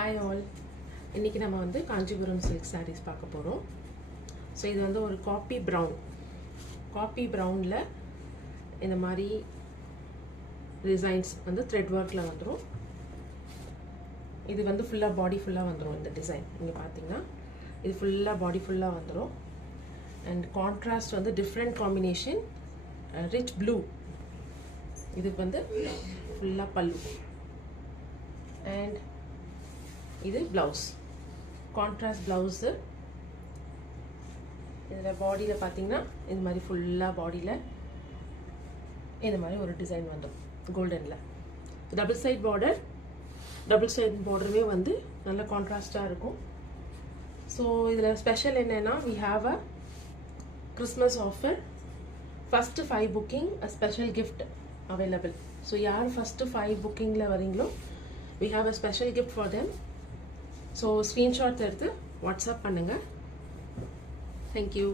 Hi all. இன்னைக்கு நம்ம வந்து காஞ்சிபுரம் silk sarees பார்க்க போறோம். So இது வந்து ஒரு காபி பிரவுன்ல இந்த மாதிரி டிசைன்ஸ் வந்து thread workல வந்துரும். இது வந்து ஃபுல்லா பாடி ஃபுல்லா வந்துரும் இந்த டிசைன். நீங்க பாத்தீங்கன்னா இது ஃபுல்லா பாடி ஃபுல்லா வந்துரும். And contrast வந்து different combination rich blue. இது வந்து ஃபுல்லா பல்லு. And இது blouse. Contrast blouse. இதோட பாடியில பாத்தீங்கன்னா இந்த மாதிரி ஃபுல்லா பாடியில இந்த மாதிரி ஒரு டிசைன் வந்துரும் கோல்டன்ல. டபுள் சைடு பார்டருமே வந்து நல்ல கான்ட்ராஸ்டா இருக்கும். ஸோ இதுல ஸ்பெஷல் என்னன்னா we have a Christmas offer. First 5 booking a special gift available. So யார் first 5 bookingல வரீங்களோ we have a special gift for them. So screenshot எடுத்து WhatsApp பண்ணுங்க. Thank you.